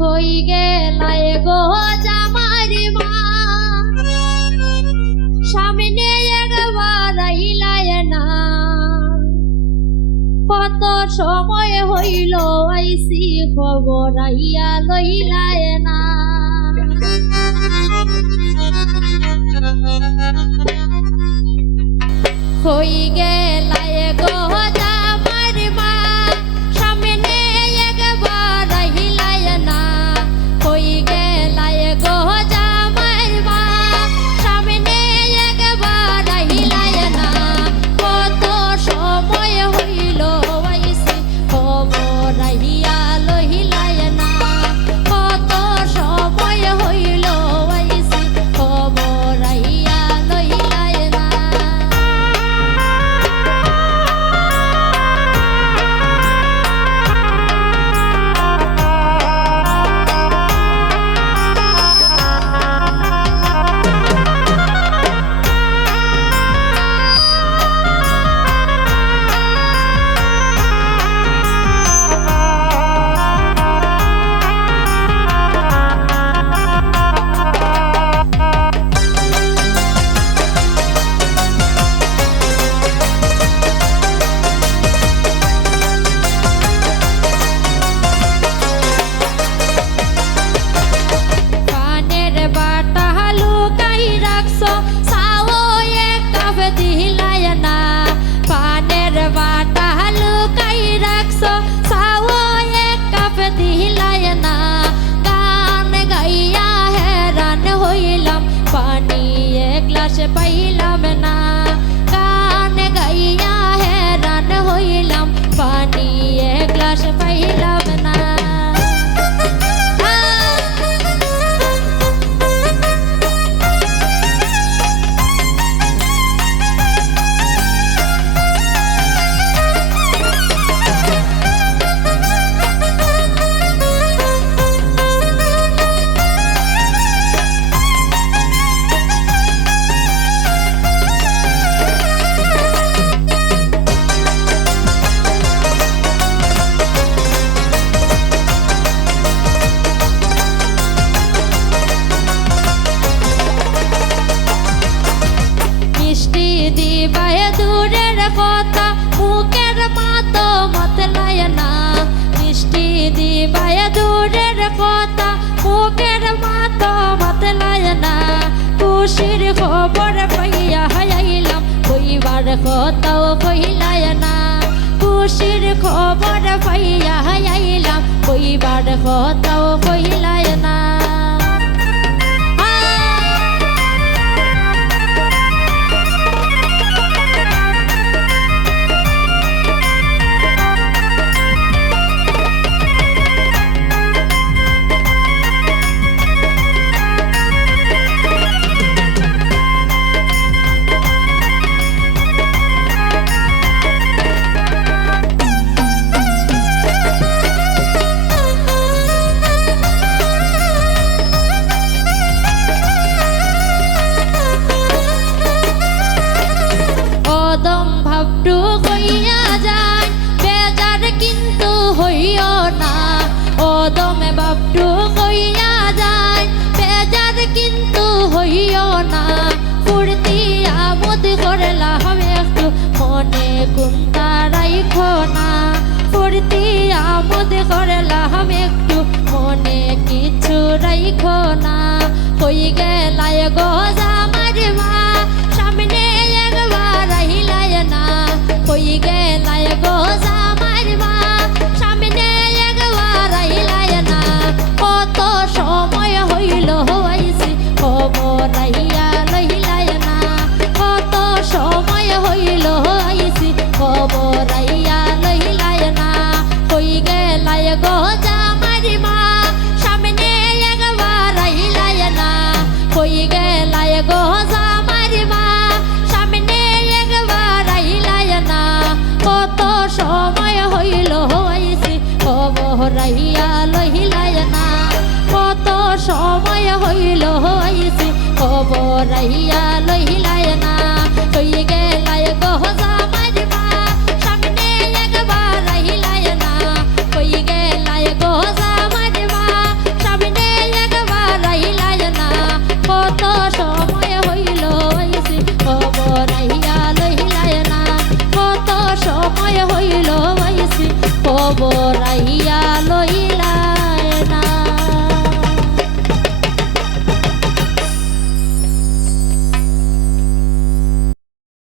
কই গেলায় গো জামারি মা সামনে একবার আইলায় না কত সময় হইল আইসি খবর আইয়া লইলায় না কই গেলায় গো জামারি মা সামনে একবার আইলায় না কই গেলায় গো জামারি মা সামনে একবার আইলায় না কত সময় হইল আইসি খবর আইয়া লইলায় না কত সময় হইল আইসি খবর আইয়া লইলায় না পাইলাম না গান গাইয়া হেরান হইলাম পানি এক গ্লাস পাইলাম না দিবায় দূরের কথা মুখের মাতো মতলায় না মিষ্টি দিবায় দূরের কথা মুখের মাতো মতলায় না খুশির খবর পাইয়া আইলাম কইবার কথাও কইলায় না খুশির খবর পাইয়া আইলাম কইবার কথাও কইলায় না দমে বাপটু কইয়া যায় বেজার কিন্তু হইও না ফুর্তি আমোদ করলাম একটু মনে কুন্তা রাইখো না ফুর্তি আমোদ করলাম একটু মনে কিছু রাইখো না কই গেলায় গো জামারি মা সামনে একবার আইলায় না কই গেলায় গো জামারি মা সামনে একবার আইলায় না কত সময় হইল আইসি খবর আইয়া লইলায় না কত সময় হইল আইসি খবর আইয়া লইলায় না কই গেলায় গো জামারি মা সামনে একবার আইলায় না কই গেলায় গো জামারি মা সামনে একবার আইলায় না কত সময় হইল আইসি খবর আইয়া লইলায় না কত সময় হইল আইসি খবর আইয়া লইলায় না কই গেলায় গো জামারি মা সামনে একবার আইলায় না কই গেলায় গো জামারি মা সময় হইল